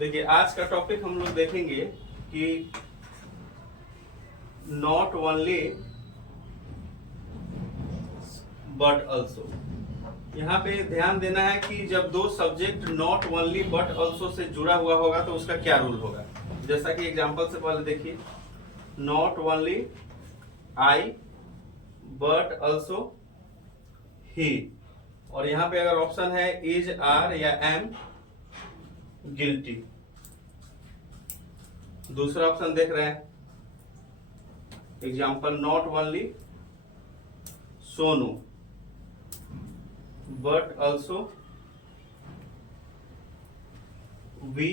देखिए आज का टॉपिक हम लोग देखेंगे कि नॉट ओनली बट ऑल्सो। यहाँ पे ध्यान देना है कि जब दो subject not only but also say जुड़ा हुआ होगा तो उसका क्या रूल होगा। जैसा कि एग्जांपल से पहले देखिए, not only I but also he, और यहाँ पे अगर ऑप्शन है इज, आर या एम गिल्टी। दूसरा ऑप्शन देख रहे हैं, example not only Sonu but also we,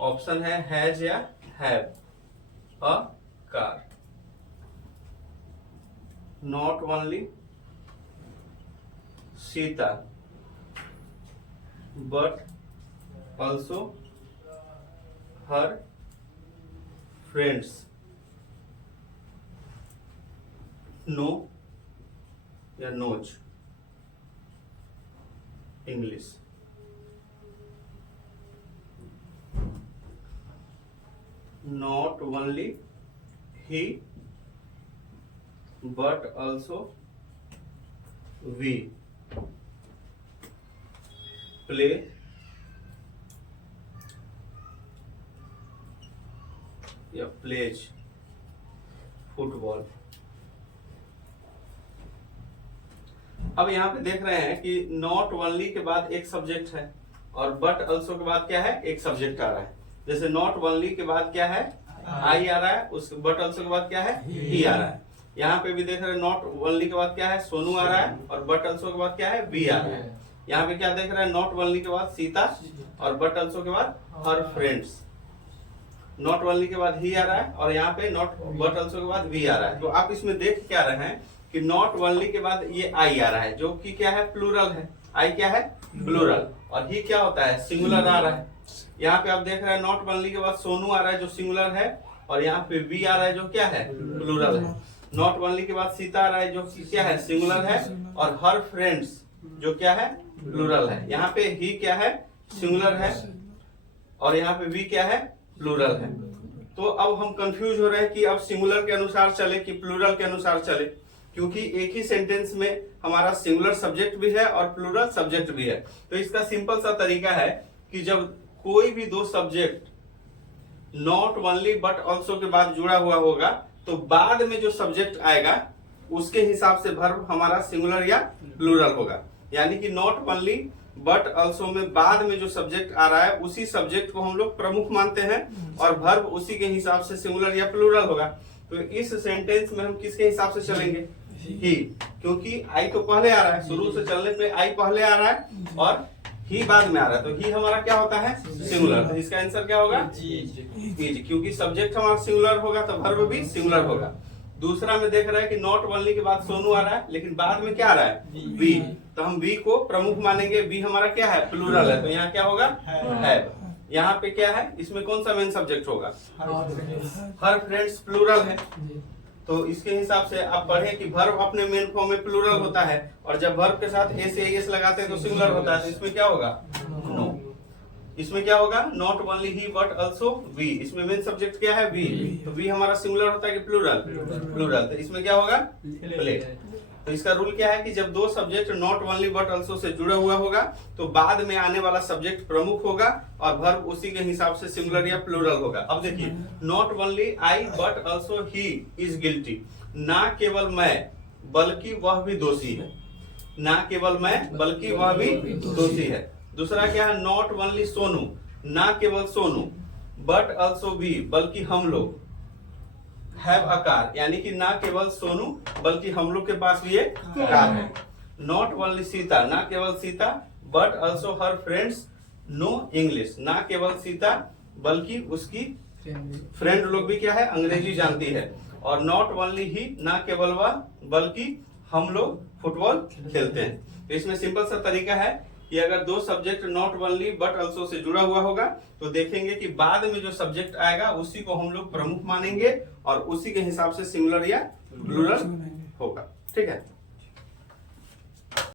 option है हैज या have a car. Not only Sita but also her friends know या knows English. Not only he but also we play या plays football. अब यहाँ पे देख रहे हैं कि नॉट ओनली के बाद एक सब्जेक्ट है और बट ऑल्सो के बाद क्या है, एक सब्जेक्ट आ रहा है। जैसे नॉट ओनली के बाद क्या है, आई आ रहा है, उस बट ऑल्सो के बाद क्या है, ही आ रहा है। यहाँ पे भी देख रहे हैं नॉट ओनली के बाद क्या है, सोनू आ रहा है, और बट ऑल्सो के बाद क्या है, वी आ रहा है। यहाँ पे क्या देख रहे हैं, नॉट ओनली के बाद सीता और बट ऑल्सो के बाद हर फ्रेंड्स। नॉट ओनली के बाद ही आ रहा है और यहाँ पे नॉट बट ऑल्सो के बाद वी आ रहा है। तो आप इसमें देख क्या रहे हैं कि नॉट ओनली के बाद ये आई आ रहा है, जो कि क्या है, प्लूरल है। आई क्या है, प्लूरल, और ही क्या होता है, सिंगुलर आ रहा है। यहाँ पे आप देख रहे हैं नॉट ओनली के बाद सोनू आ रहा है जो सिंगुलर है, और यहाँ पे वी आ रहा है जो क्या है, प्लूरल है। नॉट ओनली के बाद सीता आ रहा है जो क्या है, सिंगुलर है, और हर फ्रेंड्स जो क्या है, प्लूरल है। यहाँ पे ही क्या है, सिंगुलर है, और यहाँ पे वी क्या है, प्लूरल है। तो अब हम कंफ्यूज हो रहे हैं कि अब सिंगुलर के अनुसार चले कि प्लूरल के अनुसार चले, क्योंकि एक ही सेंटेंस में हमारा सिंगुलर सब्जेक्ट भी है और प्लूरल सब्जेक्ट भी है। तो इसका सिंपल सा तरीका है कि जब कोई भी दो subject not only but also के बाद जुड़ा हुआ होगा तो बाद में जो सब्जेक्ट आएगा उसके हिसाब से वर्ब हमारा सिंगुलर या प्लूरल होगा। यानी कि नॉट ओनली बट ऑल्सो में बाद में जो सब्जेक्ट आ रहा है उसी सब्जेक्ट को हम लोग प्रमुख मानते हैं और वर्ब उसी के हिसाब से सिंगुलर या प्लूरल होगा। तो इस सेंटेंस में हम किसके हिसाब से चलेंगे, ही, क्योंकि आई तो पहले आ रहा है, शुरू से चलने पे आई पहले आ रहा है और ही बाद में आ रहा है, तो ही हमारा क्या होता है, सिंगुलर। तो इसका आंसर क्या होगा, जी, क्योंकि सब्जेक्ट हमारा सिंगुलर होगा तो वर्ब भी सिंगुलर होगा। दूसरा में देख रहा है कि नॉट ओनली के बाद सोनू आ रहा है लेकिन बाद में क्या आ रहा है, वी, तो हम वी को प्रमुख मानेंगे। वी हमारा क्या है, प्लूरल है, तो यहाँ क्या होगा, हैव। यहाँ पे क्या है, इसमें कौन सा मेन सब्जेक्ट होगा, हर फ्रेंड्स प्लूरल है। तो इसके हिसाब से आप पढ़ें कि वर्ब अपने मेन फॉर्म में प्लूरल होता है, और जब वर्ब के साथ एस या एस लगाते हैं तो सिंगुलर होता है। तो इसमें क्या होगा, नो। इसमें क्या होगा, not only he but also we, इसमें मेन सब्जेक्ट क्या है, वी, तो वी हमारा सिंगुलर होता है कि प्लूरल, प्लूरल। तो इसमें क्या होगा, प्ले। तो इसका रूल क्या है कि जब दो subject not only but also say जुड़ा हुआ होगा तो बाद में आने वाला सब्जेक्ट प्रमुख होगा और वर्ब उसी के हिसाब से सिंगुलर या प्लूरल होगा। अब देखिए, not only I but also he is guilty, ना केवल मैं बल्कि वह भी दोषी है। ना केवल मैं बल्कि वह भी दोषी है। दूसरा क्या है, नॉट ओनली सोनू, ना केवल सोनू बट ऑल्सो वी, बल्कि हम लोग हैव अ कार, यानी कि ना केवल सोनू बल्कि हम लोग के पास भी एक कार है। नॉट ओनली सीता, ना केवल Sita but also her friends know English, ना केवल सीता बल्कि उसकी फ्रेंड लोग भी क्या है, अंग्रेजी जानती है। और नॉट ओनली ही, ना केवल वह बल्कि हम लोग फुटबॉल खेलते हैं। तो इसमें सिंपल सा तरीका है कि अगर दो subject not only but also say जुड़ा हुआ होगा तो देखेंगे कि बाद में जो सब्जेक्ट आएगा उसी को हम लोग प्रमुख मानेंगे और उसी के हिसाब से सिंगुलर या प्लूरल होगा। ठीक है।